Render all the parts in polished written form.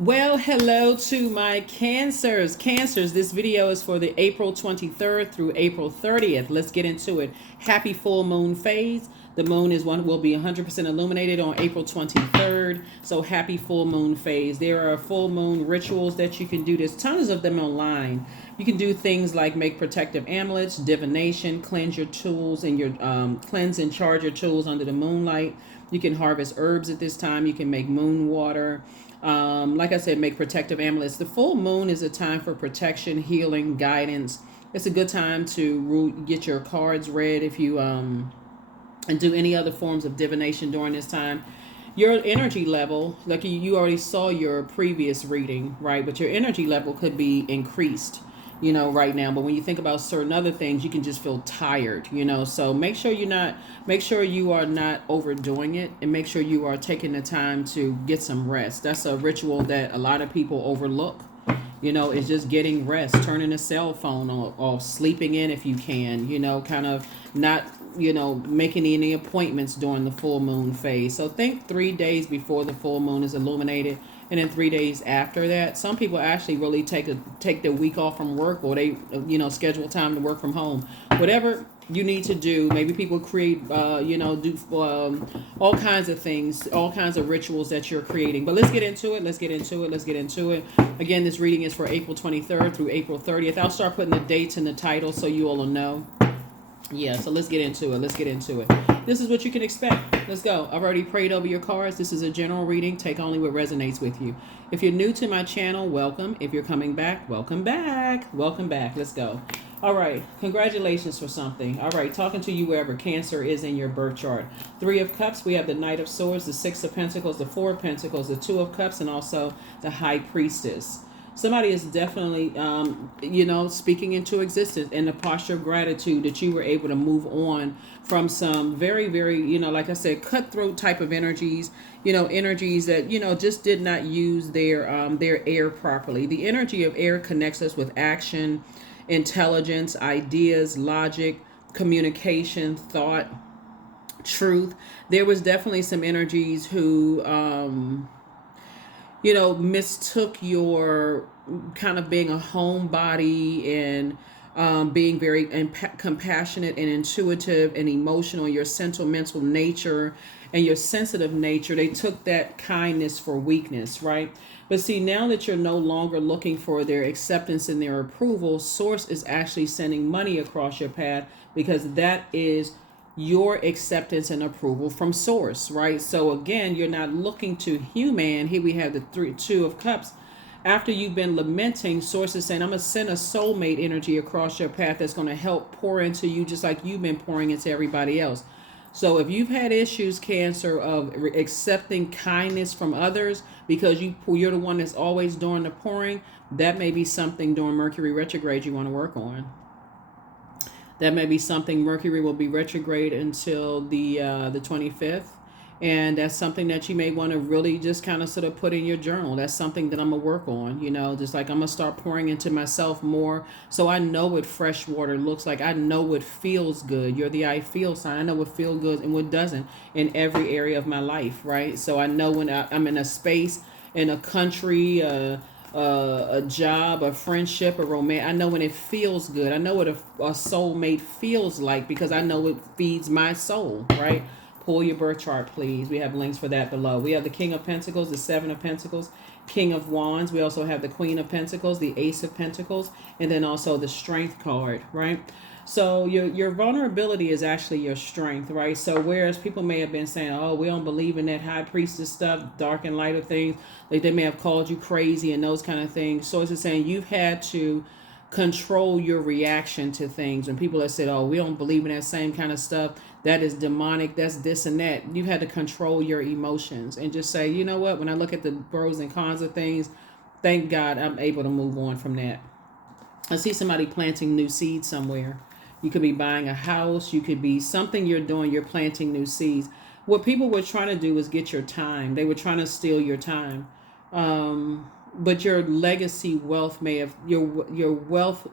Well, hello to my cancers. Cancers, this video is for the April 23rd through April 30th. Let's get into it. Happy full moon phase. The moon will be 100% illuminated on April 23rd. So happy full moon phase. There are full moon rituals that you can do. There's tons of them online. You can do things like make protective amulets, divination, cleanse your tools and your cleanse and charge your tools under the moonlight. You can harvest herbs at this time. You can make moon water. Like I said, make protective amulets. The full moon is a time for protection, healing, guidance. It's a good time to get your cards read if you and do any other forms of divination during this time. Your energy level, like you already saw your previous reading, right? But your energy level could be increased, right now. But when you think about certain other things, you can just feel tired, So make sure you are not overdoing it, and make sure you are taking the time to get some rest. That's a ritual that a lot of people overlook. Is just getting rest, turning the cell phone off, sleeping in if you can, kind of not, making any appointments during the full moon phase. So think 3 days before the full moon is illuminated, and then 3 days after that. Some people actually really take the week off from work, or they, schedule time to work from home. Whatever you need to do. Maybe people create, do all kinds of things, all kinds of rituals that you're creating. But let's get into it. Again, this reading is for April 23rd through April 30th. I'll start putting the dates in the title so you all will know. Yeah, so let's get into it. This is what you can expect. Let's go. I've already prayed over your cards. This is a general reading. Take only what resonates with you. If you're new to my channel, welcome. If you're coming back, welcome back. Let's go. All right. Congratulations for something. All right. Talking to you wherever Cancer is in your birth chart. 3 of Cups. We have the Knight of Swords, the 6 of Pentacles, the 4 of Pentacles, the 2 of Cups, and also the High Priestess. Somebody is definitely, speaking into existence in the posture of gratitude that you were able to move on from some very, very, like I said, cutthroat type of energies, energies that, just did not use their air properly. The energy of air connects us with action, intelligence, ideas, logic, communication, thought, truth. There was definitely some energies who, mistook your kind of being a homebody and being very compassionate and intuitive and emotional, your sentimental nature and your sensitive nature. They took that kindness for weakness, right? But see, now that you're no longer looking for their acceptance and their approval, Source is actually sending money across your path, because that is your acceptance and approval from Source, right? So again, you're not looking to human. Here we have the 2 of Cups. After you've been lamenting, Source is saying, I'm going to send a soulmate energy across your path that's going to help pour into you just like you've been pouring into everybody else. So if you've had issues, Cancer, of accepting kindness from others because you're the one that's always doing the pouring, that may be something during Mercury retrograde you want to work on. That may be something. Mercury will be retrograde until the 25th. And that's something that you may want to really just kind of sort of put in your journal. That's something that I'm going to work on, just like I'm going to start pouring into myself more. So I know what fresh water looks like. I know what feels good. You're the I feel sign. I know what feels good and what doesn't in every area of my life, right? So I know when I'm in a space, in a country, a job, a friendship, a romance. I know when it feels good. I know what a soulmate feels like, because I know it feeds my soul, right? Pull your birth chart, please. We have links for that below. We have the King of Pentacles, the 7 of Pentacles, King of Wands. We also have the Queen of Pentacles, the Ace of Pentacles, and then also the Strength card, right? So your vulnerability is actually your strength, right? So whereas people may have been saying, oh, we don't believe in that high priestess stuff, dark and lighter things, like they may have called you crazy and those kind of things. So it's just saying you've had to control your reaction to things. When people have said, oh, we don't believe in that same kind of stuff, that is demonic, that's this and that, you've had to control your emotions and just say, you know what, when I look at the pros and cons of things, thank God I'm able to move on from that. I see somebody planting new seeds somewhere. You could be buying a house. You could be something you're doing. You're planting new seeds. What people were trying to do was get your time. They were trying to steal your time. But your legacy wealth may have, your wealth,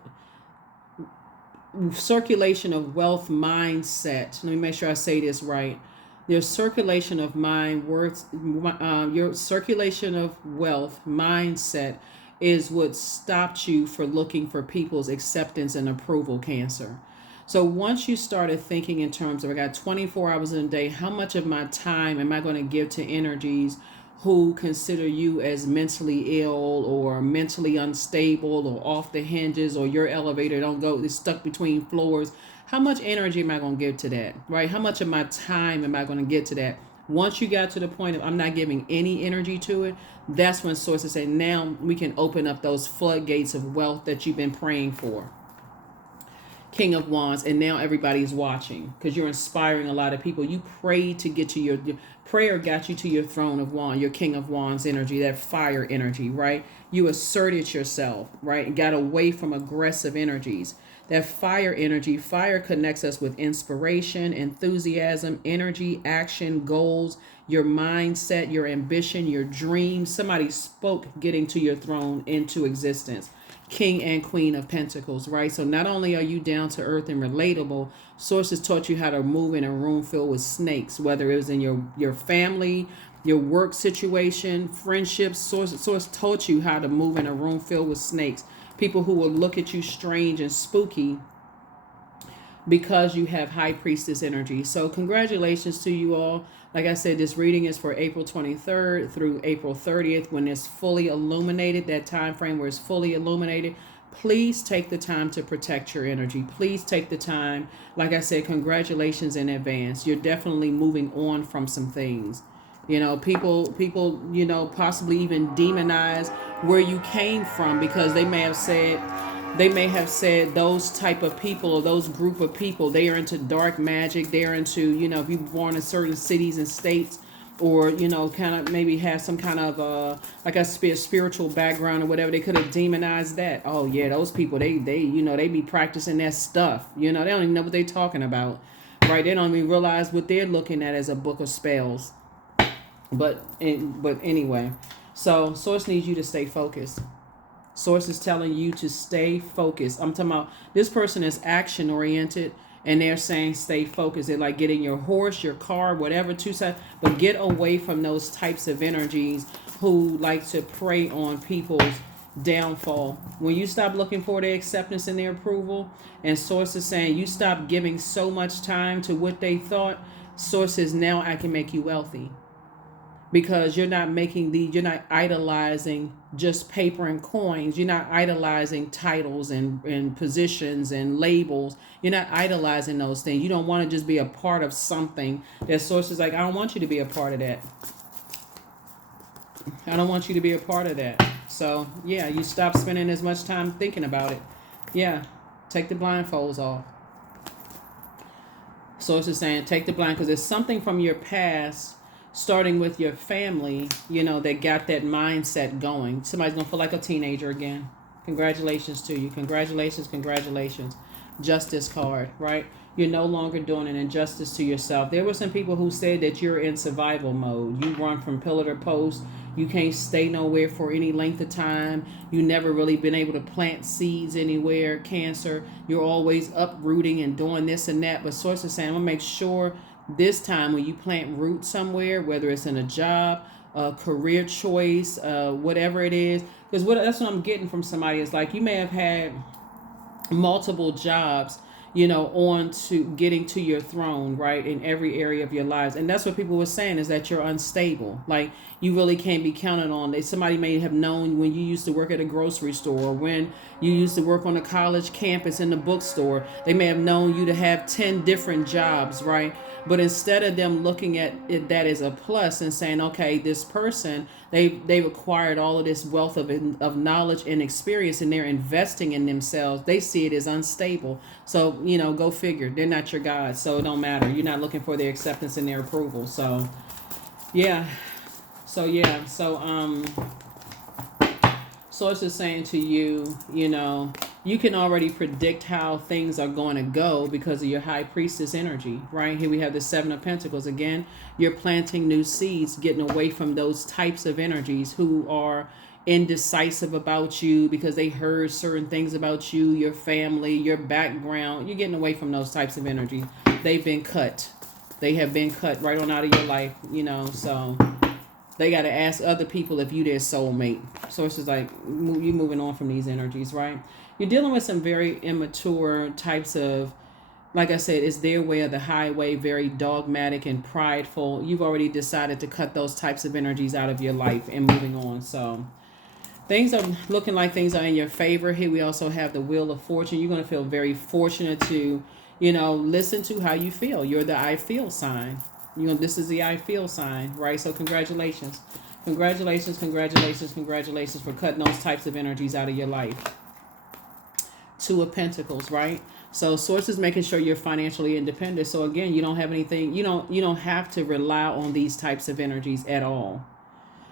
circulation of wealth mindset. Let me make sure I say this right. Your circulation of mind, words, your circulation of wealth, mindset is what stopped you for looking for people's acceptance and approval, Cancer. So once you started thinking in terms of, I got 24 hours in a day, how much of my time am I going to give to energies who consider you as mentally ill or mentally unstable or off the hinges, or your elevator don't go, it's stuck between floors? How much energy am I going to give to that, right? How much of my time am I going to get to that? Once you got to the point of I'm not giving any energy to it, that's when sources say now we can open up those floodgates of wealth that you've been praying for. King of Wands, and now everybody's watching because you're inspiring a lot of people. You prayed to get to your prayer, got you to your throne of Wands, your King of Wands energy, that fire energy, right? You asserted yourself, right? And got away from aggressive energies. That fire energy, fire connects us with inspiration, enthusiasm, energy, action, goals, your mindset, your ambition, your dreams. Somebody spoke getting to your throne into existence. King and Queen of Pentacles, right? So not only are you down to earth and relatable, sources taught you how to move in a room filled with snakes, whether it was in your family, your work situation, friendships. Source taught you how to move in a room filled with snakes. People who will look at you strange and spooky because you have high priestess energy. So congratulations to you all. Like I said, this reading is for April 23rd through April 30th, when it's fully illuminated, that time frame where it's fully illuminated. Please take the time to protect your energy. Please take the time. Like I said, congratulations in advance. You're definitely moving on from some things. You know, people, you know, possibly even demonize where you came from because they may have said those type of people or those group of people, they are into dark magic. They're into, you know, if you were born in certain cities and states, or, you know, kind of maybe have some kind of like a spiritual background or whatever, they could have demonized that. Oh yeah, those people, they you know, they be practicing that stuff. You know, they don't even know what they're talking about, right? They don't even realize what they're looking at as a book of spells. But anyway, so source needs you to stay focused. Source is telling you to stay focused. I'm talking about this person is action oriented, and they're saying stay focused. They're like getting your horse, your car, whatever, two sides, but get away from those types of energies who like to prey on people's downfall. When you stop looking for their acceptance and their approval, and source is saying you stop giving so much time to what they thought, source says now I can make you wealthy. Because you're not idolizing just paper and coins. You're not idolizing titles and positions and labels. You're not idolizing those things. You don't want to just be a part of something that source is like, I don't want you to be a part of that. I don't want you to be a part of that. So yeah, you stop spending as much time thinking about it. Yeah, take the blindfolds off. Source is saying take the blind, because there's something from your past, starting with your family, you know, that got that mindset going. Somebody's going to feel like a teenager again. Congratulations to you. Congratulations. Justice card, right? You're no longer doing an injustice to yourself. There were some people who said that you're in survival mode. You run from pillar to post. You can't stay nowhere for any length of time. You never really been able to plant seeds anywhere, Cancer. You're always uprooting and doing this and that. But source is saying, I'm going to make sure this time when you plant roots somewhere, whether it's in a job, a career choice, whatever it is, because that's what I'm getting from somebody is like, you may have had multiple jobs, you know, on to getting to your throne, right, in every area of your lives. And that's what people were saying, is that you're unstable. Like, you really can't be counted on. Somebody may have known when you used to work at a grocery store, or when you used to work on a college campus in the bookstore. They may have known you to have 10 different jobs, right? But instead of them looking at it, that as a plus, and saying, okay, this person, they've acquired all of this wealth of knowledge and experience, and they're investing in themselves, they see it as unstable. So, you know, go figure. They're not your God, so it don't matter. You're not looking for their acceptance and their approval. So, yeah. Source is saying to you, you know, you can already predict how things are going to go because of your high priestess energy, right? Here we have the Seven of Pentacles. Again, you're planting new seeds, getting away from those types of energies who are indecisive about you because they heard certain things about you, your family, your background. You're getting away from those types of energies. They've been cut. They have been cut right on out of your life, you know. So they got to ask other people if you their soulmate. So it's just like you moving on from these energies, right? You're dealing with some very immature types of, like I said, it's their way of the highway, very dogmatic and prideful. You've already decided to cut those types of energies out of your life and moving on. So things are looking like things are in your favor. Here we also have the Wheel of Fortune. You're going to feel very fortunate to, you know, listen to how you feel. You're the I feel sign. You know, this is the I feel sign, right? So congratulations. Congratulations, congratulations, congratulations for cutting those types of energies out of your life. Two of Pentacles, right? So Source is making sure you're financially independent. So again, you don't have anything, you don't have to rely on these types of energies at all.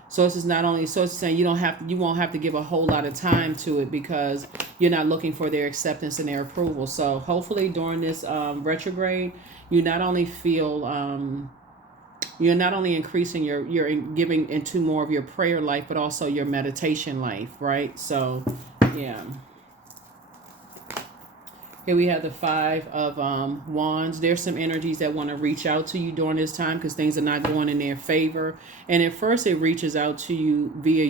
Source is not only, Source is saying you won't have to give a whole lot of time to it because you're not looking for their acceptance and their approval. So hopefully during this retrograde, you not only feel you're not only increasing you're giving into more of your prayer life, but also your meditation life, right? So yeah. Here we have the Five of Wands. There's some energies that want to reach out to you during this time because things are not going in their favor. And at first it reaches out to you via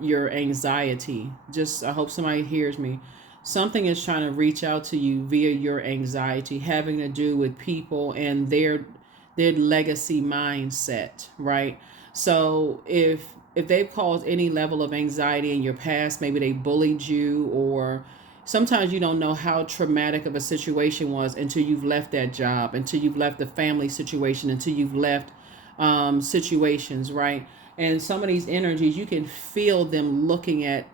your anxiety. Just, I hope somebody hears me. Something is trying to reach out to you via your anxiety, having to do with people and their legacy mindset, right? So if they've caused any level of anxiety in your past, maybe they bullied you, or sometimes you don't know how traumatic of a situation was until you've left that job, until you've left the family situation, until you've left situations, right? And some of these energies, you can feel them looking at,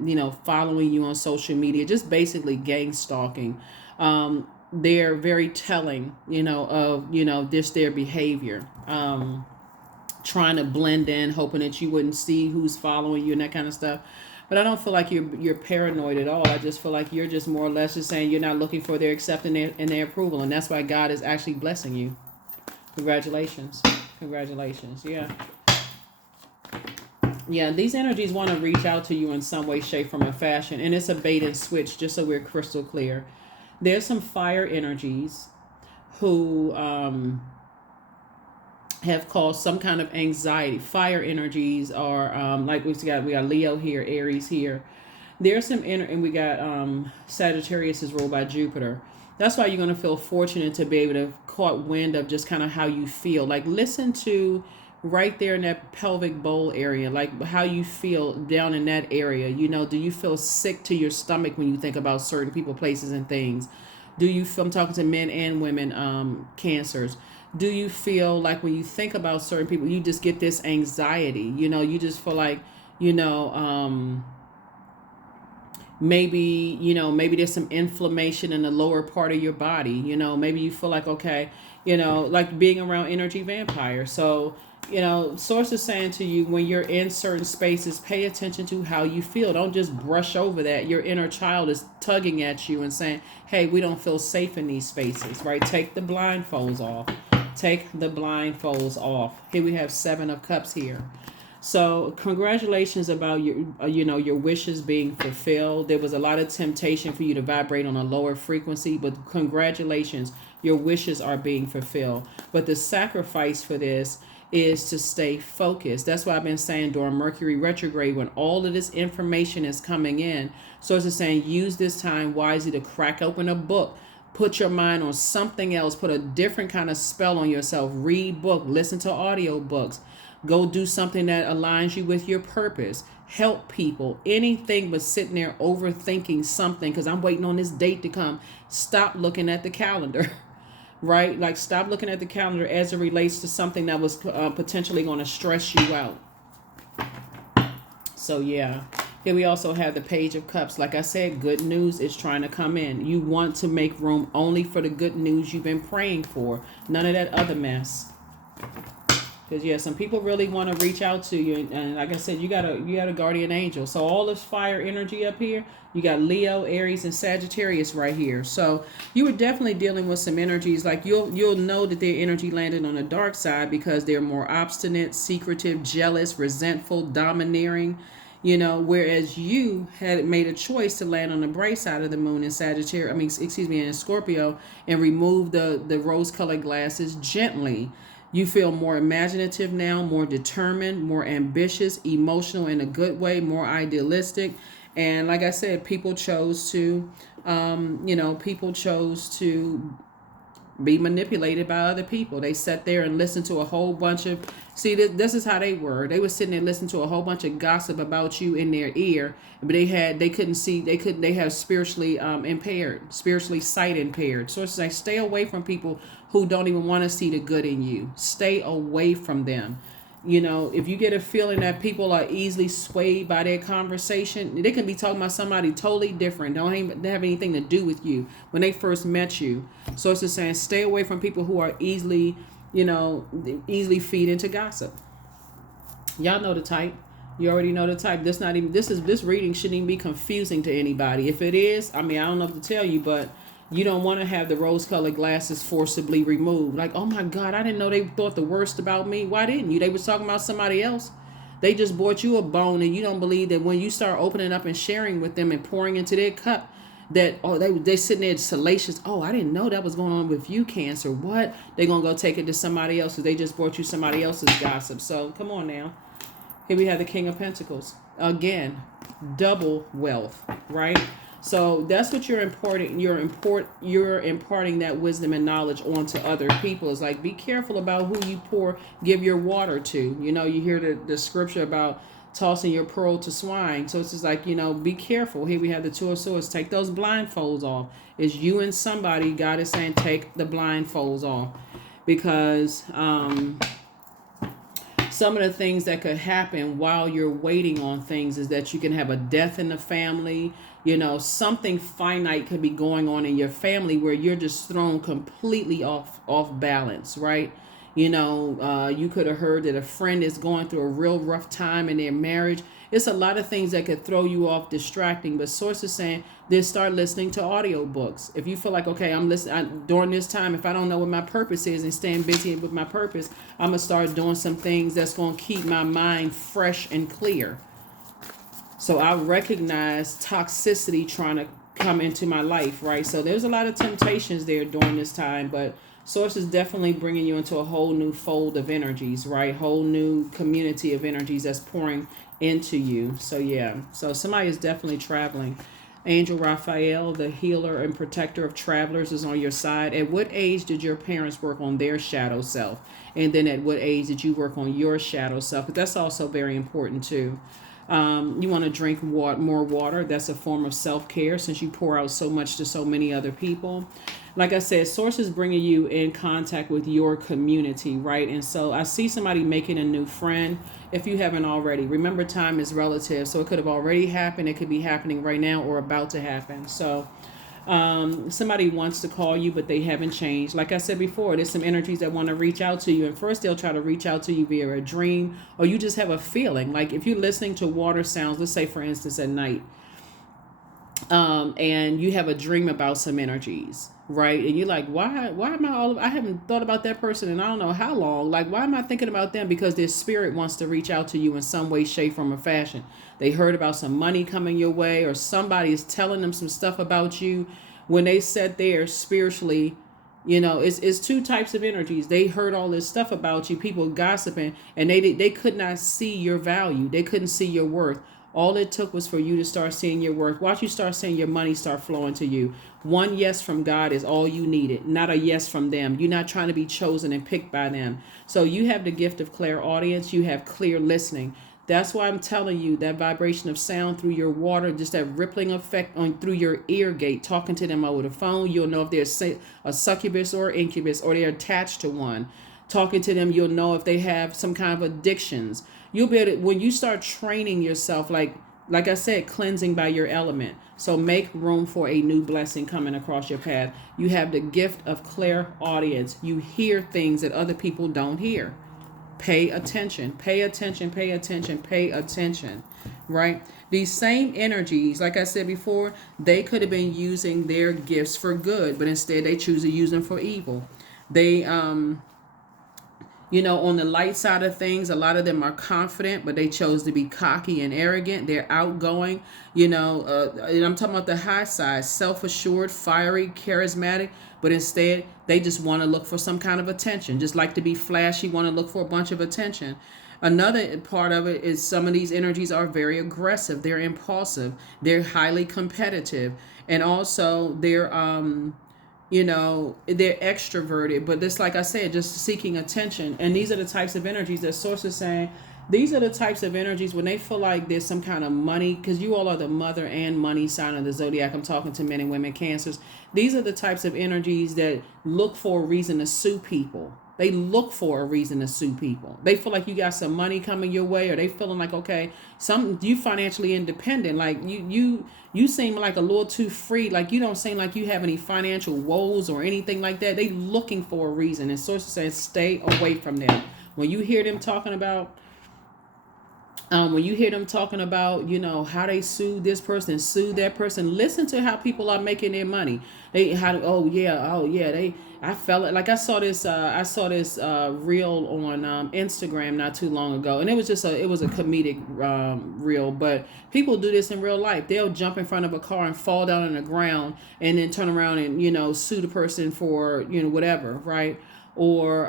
following you on social media, just basically gang stalking. They're very telling, of, this their behavior. Trying to blend in, hoping that you wouldn't see who's following you and that kind of stuff. But I don't feel like you're paranoid at all. I just feel like you're just more or less just saying you're not looking for their acceptance and their approval. And that's why God is actually blessing you. Congratulations. Congratulations. Yeah. Yeah, these energies want to reach out to you in some way, shape, form, or fashion. And it's a bait and switch, just so we're crystal clear. There's some fire energies who have caused some kind of anxiety. Fire energies are like we got Leo here, Aries here. There's some and we got Sagittarius is ruled by Jupiter. That's why you're going to feel fortunate to be able to caught wind of just kind of how you feel. Like listen to right there in that pelvic bowl area, like how you feel down in that area. Do you feel sick to your stomach when you think about certain people, places, and things? I'm talking to men and women, Cancers. Do you feel like when you think about certain people, you just get this anxiety? You just feel like, maybe there's some inflammation in the lower part of your body. Maybe you feel like, okay, like being around energy vampires. So, Source is saying to you, when you're in certain spaces, pay attention to how you feel. Don't just brush over that. Your inner child is tugging at you and saying, hey, we don't feel safe in these spaces, right? Take the blindfolds off. Take the blindfolds off. Here we have Seven of Cups here. So congratulations about your wishes being fulfilled. There was a lot of temptation for you to vibrate on a lower frequency, but congratulations, your wishes are being fulfilled. But the sacrifice for this is to stay focused. That's why I've been saying during Mercury retrograde, when all of this information is coming in, so it's saying use this time wisely to crack open a book. Put your mind on something else. Put a different kind of spell on yourself. Read book. Listen to audio books. Go do something that aligns you with your purpose. Help people. Anything but sitting there overthinking something because I'm waiting on this date to come. Stop looking at the calendar, right? Like stop looking at the calendar as it relates to something that was potentially going to stress you out. So yeah. Here we also have the Page of Cups. Like I said, good news is trying to come in. You want to make room only for the good news you've been praying for. None of that other mess. Because yeah, some people really want to reach out to you, and like I said, you got a guardian angel. So all this fire energy up here, you got Leo, Aries, and Sagittarius right here. So you were definitely dealing with some energies. Like you'll know that their energy landed on the dark side because they're more obstinate, secretive, jealous, resentful, domineering. Whereas you had made a choice to land on the bright side of the moon in Sagittarius, in Scorpio, and remove the rose-colored glasses gently. You feel more imaginative now, more determined, more ambitious, emotional in a good way, more idealistic. And like I said, people chose to, people chose to be manipulated by other people. They sat there and listened to a whole bunch of, see, this is how they were. They were sitting there listening to a whole bunch of gossip about you in their ear, but they couldn't see, they have spiritually impaired, spiritually sight impaired. So it's like, stay away from people who don't even want to see the good in you. Stay away from them. If you get a feeling that people are easily swayed by their conversation, they can be talking about somebody totally different. Don't even have anything to do with you when they first met you. So it's just saying, stay away from people who are easily feed into gossip. Y'all know the type. You already know the type. This reading shouldn't even be confusing to anybody. If it is, I don't know what to tell you, but you don't want to have the rose-colored glasses forcibly removed. Like, oh my God, I didn't know they thought the worst about me. Why didn't you? They was talking about somebody else. They just bought you a bone, and you don't believe that when you start opening up and sharing with them and pouring into their cup, that, oh, they sitting there salacious. Oh, I didn't know that was going on with you, Cancer. What? They going to go take it to somebody else because they just bought you somebody else's gossip. So come on now. Here we have the King of Pentacles. Again, double wealth, right? So that's what you're imparting. You're imparting that wisdom and knowledge onto other people. It's like, be careful about who you give your water to. You hear the scripture about tossing your pearl to swine. So it's just like, be careful. Here we have the Two of Swords. Take those blindfolds off. It's you and somebody. God is saying, take the blindfolds off, because some of the things that could happen while you're waiting on things is that you can have a death in the family. Something finite could be going on in your family where you're just thrown completely off balance, right? You could have heard that a friend is going through a real rough time in their marriage. It's a lot of things that could throw you off, distracting. But Source is saying, then start listening to audiobooks. If you feel like, okay, I'm listening during this time, if I don't know what my purpose is and staying busy with my purpose, I'm going to start doing some things that's going to keep my mind fresh and clear. So I recognize toxicity trying to come into my life, right? So there's a lot of temptations there during this time, but Source is definitely bringing you into a whole new fold of energies, right? Whole new community of energies that's pouring into you. So yeah, so somebody is definitely traveling. Angel Raphael, the healer and protector of travelers, is on your side. At what age did your parents work on their shadow self? And then at what age did you work on your shadow self? But that's also very important too. You want to drink more water. That's a form of self-care, since you pour out so much to so many other people. Like I said, Source is bringing you in contact with your community, right? And so I see somebody making a new friend, if you haven't already. Remember, time is relative, so it could have already happened. It could be happening right now or about to happen. So somebody wants to call you, but they haven't changed. Like I said before, there's some energies that want to reach out to you, and first they'll try to reach out to you via a dream, or you just have a feeling. Like if you're listening to water sounds, let's say for instance at night, and you have a dream about some energies, right? And you're like, why am I haven't thought about that person in I don't know how long. Like, why am I thinking about them? Because their spirit wants to reach out to you in some way, shape, form, or fashion. They heard about some money coming your way, or somebody is telling them some stuff about you. When they sat there spiritually, it's two types of energies. They heard all this stuff about you, people gossiping, and they could not see your value. They couldn't see your worth. All it took was for you to start seeing your worth. Watch you start seeing your money start flowing to you. One yes from God is all you needed, not a yes from them. You're not trying to be chosen and picked by them. So you have the gift of clairaudience. You have clear listening. That's why I'm telling you that vibration of sound through your water, just that rippling effect through your ear gate, talking to them over the phone. You'll know if they're a succubus or incubus, or they're attached to one. Talking to them, you'll know if they have some kind of addictions. You'll be able to, when you start training yourself, like I said, cleansing by your element. So make room for a new blessing coming across your path. You have the gift of clairaudience. You hear things that other people don't hear. Pay attention, pay attention, pay attention, pay attention, right? These same energies, like I said before, they could have been using their gifts for good, but instead they choose to use them for evil. They, On the light side of things, a lot of them are confident, but they chose to be cocky and arrogant. They're outgoing, and I'm talking about the high side, self-assured, fiery, charismatic, but instead they just want to look for some kind of attention, just like to be flashy, want to look for a bunch of attention. Another part of it is some of these energies are very aggressive, they're impulsive, they're highly competitive, and also they're extroverted, but this, like I said, just seeking attention. And these are the types of energies that source is saying, these are the types of energies when they feel like there's some kind of money, because you all are the mother and money sign of the zodiac. I'm talking to men and women cancers. These are the types of energies that look for a reason to sue people. They look for a reason to sue people. They feel like you got some money coming your way, or they feeling like, okay, you financially independent. Like you seem like a little too free. Like you don't seem like you have any financial woes or anything like that. They looking for a reason. And sources say stay away from them. When you hear them talking about how they sued this person, sued that person, listen to how people are making their money. I felt it. Like I saw this reel on Instagram not too long ago, and it was a comedic reel. But people do this in real life. They'll jump in front of a car and fall down on the ground, and then turn around and sue the person for whatever, right? Or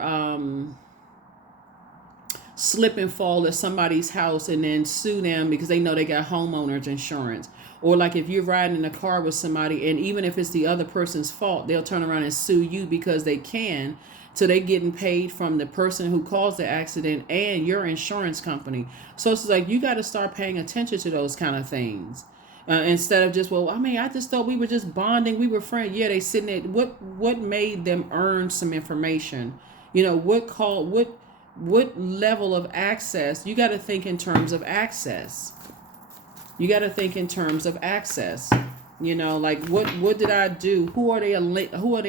slip and fall at somebody's house and then sue them because they know they got homeowners insurance. Or like if you're riding in a car with somebody, and even if it's the other person's fault, they'll turn around and sue you because they can. So they getting paid from the person who caused the accident and your insurance company. So it's like you got to start paying attention to those kind of things. Instead of just, I just thought we were just bonding. We were friends. Yeah, they sitting there. What made them earn some information? What level of access? You got to think in terms of access. Like what did I do? Who are they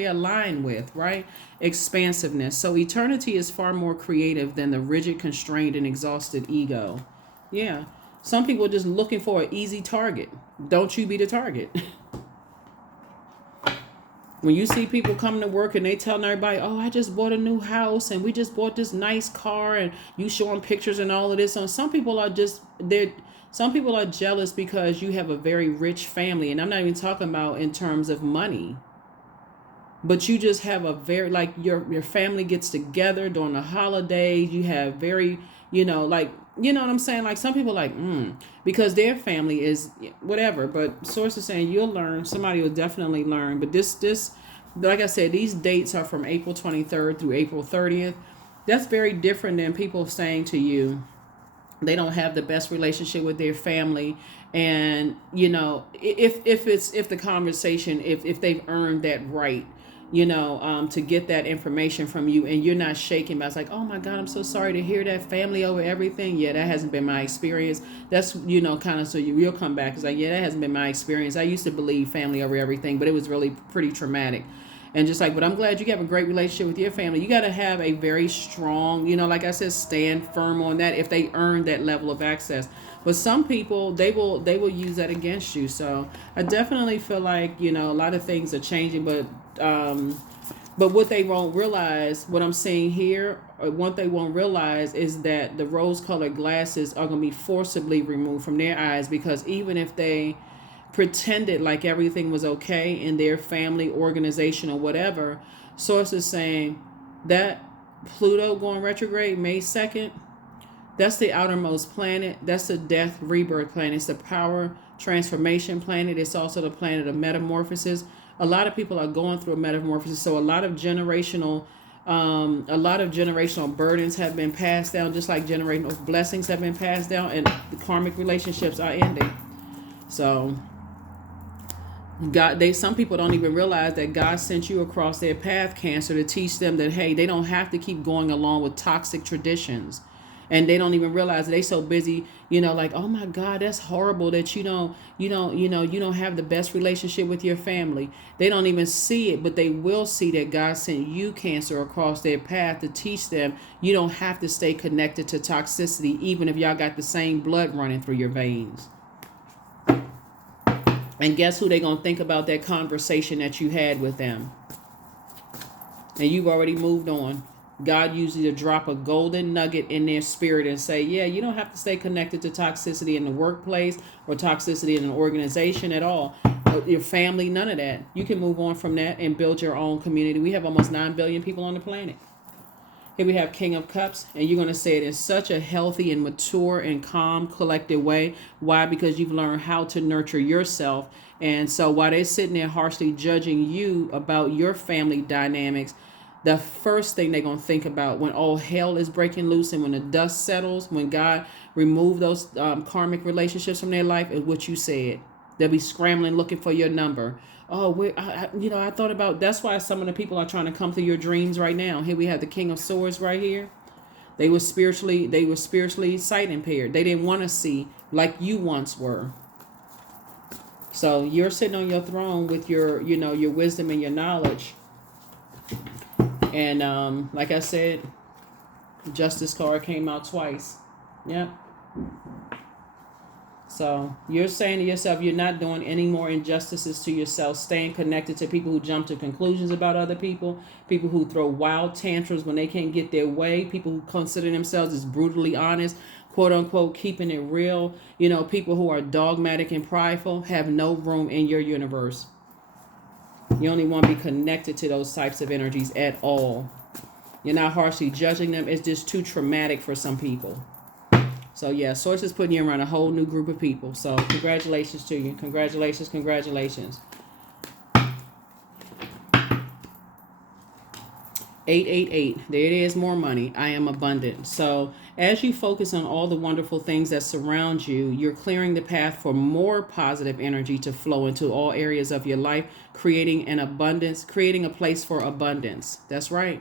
aligned with, right? Expansiveness. So eternity is far more creative than the rigid, constrained, and exhausted ego. Yeah. Some people are just looking for an easy target. Don't you be the target. When you see people coming to work and they telling everybody, oh, I just bought a new house and we just bought this nice car, and you showing pictures and all of this. And some people are jealous because you have a very rich family. And I'm not even talking about in terms of money, but you just have a very, like your family gets together during the holidays. You have very, you know what I'm saying? Like some people because their family is whatever, but sources saying you'll learn, somebody will definitely learn. But this, like I said, these dates are from April 23rd through April 30th. That's very different than people saying to you they don't have the best relationship with their family. And, if the conversation, if they've earned that right, to get that information from you, and you're not shaking, but it's like, oh my God, I'm so sorry to hear that, family over everything. Yeah, that hasn't been my experience. That's, kind of, so you'll come back. It's like, yeah, that hasn't been my experience. I used to believe family over everything, but it was really pretty traumatic. And just like, but I'm glad you have a great relationship with your family. You got to have a very strong, like I said, stand firm on that if they earn that level of access. But some people, they will use that against you. So I definitely feel like, a lot of things are changing, but what they won't realize, what I'm saying here, or what they won't realize is that the rose-colored glasses are going to be forcibly removed from their eyes, because even if they pretended like everything was okay in their family, organization, or whatever, sources saying that Pluto going retrograde May 2nd, that's the outermost planet. That's the death rebirth planet. It's the power transformation planet. It's also the planet of metamorphosis. A lot of people are going through a metamorphosis. So a lot of generational burdens have been passed down, just like generational blessings have been passed down, and the karmic relationships are ending. So some people don't even realize that God sent you across their path, Cancer, to teach them that, hey, they don't have to keep going along with toxic traditions. And they don't even realize that they so busy, like, oh my God, that's horrible that you don't have the best relationship with your family. They don't even see it, but they will see that God sent you, Cancer, across their path to teach them you don't have to stay connected to toxicity, even if y'all got the same blood running through your veins. And guess who they going to think about that conversation that you had with them? And you've already moved on. God usually to drop a golden nugget in their spirit and say, yeah, you don't have to stay connected to toxicity in the workplace or toxicity in an organization at all. Your family, none of that. You can move on from that and build your own community. We have almost 9 billion people on the planet. Here we have King of Cups, and you're going to say it in such a healthy and mature and calm, collected way. Why? Because you've learned how to nurture yourself. And so while they're sitting there harshly judging you about your family dynamics, the first thing they're going to think about when all hell is breaking loose and when the dust settles, when God removed those karmic relationships from their life, is what you said. They'll be scrambling looking for your number. Oh, I thought about, that's why some of the people are trying to come through your dreams right now. Here we have the King of Swords right here. They were spiritually sight impaired. They didn't want to see like you once were. So you're sitting on your throne with your wisdom and your knowledge. And like I said, Justice card came out twice. Yep. So you're saying to yourself, you're not doing any more injustices to yourself, staying connected to people who jump to conclusions about other people who throw wild tantrums when they can't get their way, people who consider themselves as brutally honest, quote unquote, keeping it real. People who are dogmatic and prideful have no room in your universe. You only want to be connected to those types of energies at all. You're not harshly judging them. It's just too traumatic for some people. So yeah, Source is putting you around a whole new group of people. So congratulations to you. Congratulations, congratulations. 888. There it is, more money. I am abundant. So as you focus on all the wonderful things that surround you, you're clearing the path for more positive energy to flow into all areas of your life, creating a place for abundance. That's right.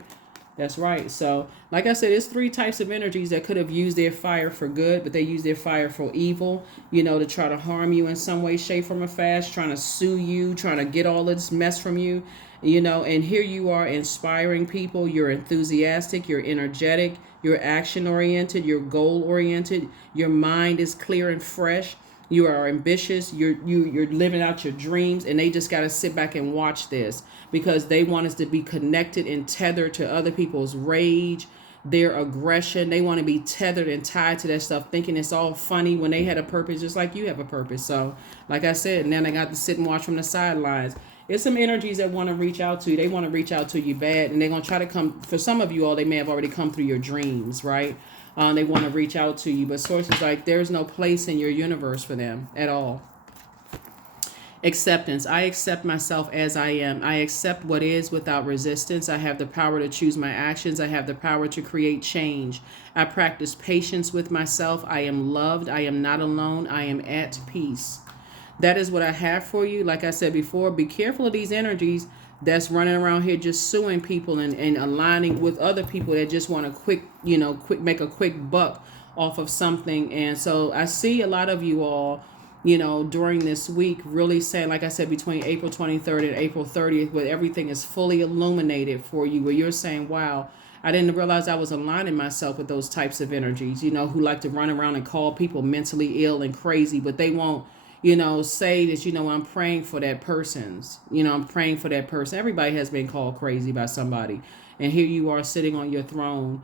That's right. So, like I said, it's 3 types of energies that could have used their fire for good, but they use their fire for evil, to try to harm you in some way, shape, form, or fashion, trying to sue you, trying to get all this mess from you, and here you are inspiring people. You're enthusiastic, you're energetic, you're action oriented, you're goal oriented, your mind is clear and fresh. You are ambitious. You're living out your dreams, and they just got to sit back and watch this because they want us to be connected and tethered to other people's rage, their aggression. They want to be tethered and tied to that stuff, thinking it's all funny when they had a purpose, just like you have a purpose. So, like I said, now they got to sit and watch from the sidelines. It's some energies that want to reach out to you. They want to reach out to you bad, and they're going to try to come. For some of you all, they may have already come through your dreams, right? They want to reach out to you, but Source is like, there's no place in your universe for them at all. Acceptance. I accept myself as I am. I accept what is without resistance. I have the power to choose my actions. I have the power to create change. I practice patience with myself. I am loved. I am not alone. I am at peace. That is what I have for you. Like I said before, be careful of these energies that's running around here just suing people and aligning with other people that just want to make a quick buck off of something. And so I see a lot of you all, during this week really saying, like I said, between April 23rd and April 30th, where everything is fully illuminated for you, where you're saying, wow, I didn't realize I was aligning myself with those types of energies, who like to run around and call people mentally ill and crazy, but they won't say that, I'm praying for that person's, I'm praying for that person. Everybody has been called crazy by somebody. And here you are sitting on your throne,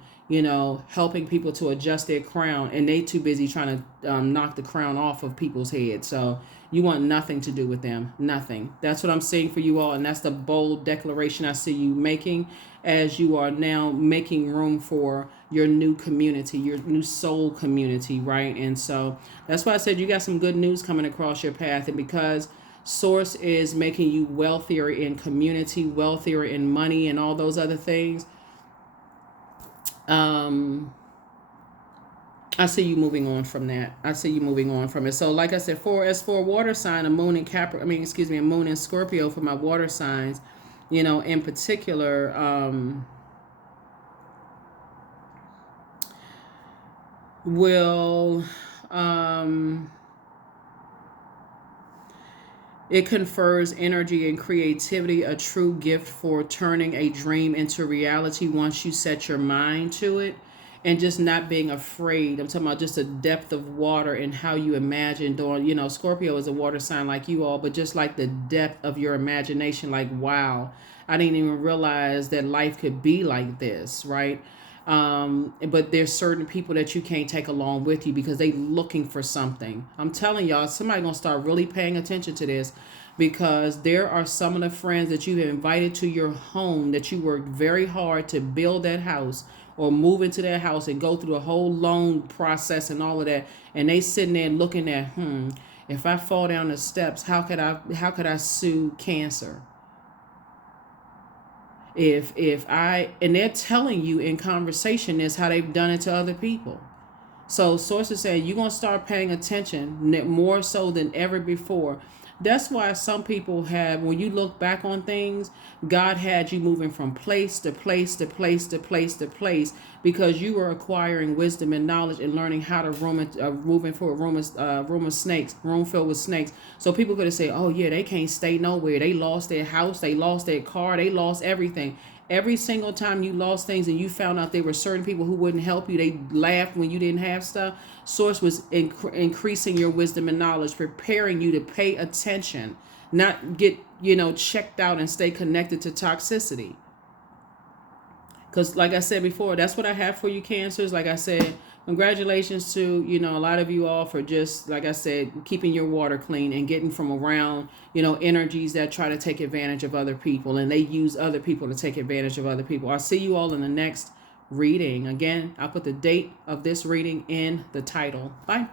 helping people to adjust their crown. And they too busy trying to knock the crown off of people's heads. So you want nothing to do with them. Nothing. That's what I'm saying for you all. And that's the bold declaration I see you making as you are now making room for your new community, your new soul community, right? And so that's why I said you got some good news coming across your path. And because Source is making you wealthier in community, wealthier in money, and all those other things, I see you moving on from that. I see you moving on from it. So like I said, as for water sign, a moon in Scorpio for my water signs, in particular, will it confers energy and creativity, a true gift for turning a dream into reality once you set your mind to it, and just not being afraid. I'm talking about just a depth of water and how you imagine doing, Scorpio is a water sign like you all, but just like the depth of your imagination, like, wow, I didn't even realize that life could be like this, right? But there's certain people that you can't take along with you because they looking for something. I'm telling y'all, somebody gonna start really paying attention to this, because there are some of the friends that you have invited to your home that you worked very hard to build that house or move into that house and go through the whole loan process and all of that, and they sitting there looking at, if I fall down the steps, how could I sue Cancer? If I and they're telling you in conversation this how they've done it to other people. So sources say you're gonna start paying attention more so than ever before. That's why some people have, when you look back on things, God had you moving from place to place to place to place to place, because you were acquiring wisdom and knowledge and learning how to moving for room filled with snakes. So people could have said, "Oh yeah, they can't stay nowhere. They lost their house, they lost their car, they lost everything." Every single time you lost things and you found out there were certain people who wouldn't help you, they laughed when you didn't have stuff. Source was increasing your wisdom and knowledge, preparing you to pay attention, not get, checked out and stay connected to toxicity. Because like I said before, that's what I have for you, Cancers. Like I said, congratulations to, a lot of you all for just, like I said, keeping your water clean and getting from around, energies that try to take advantage of other people, and they use other people to take advantage of other people. I'll see you all in the next reading. Again, I'll put the date of this reading in the title. Bye.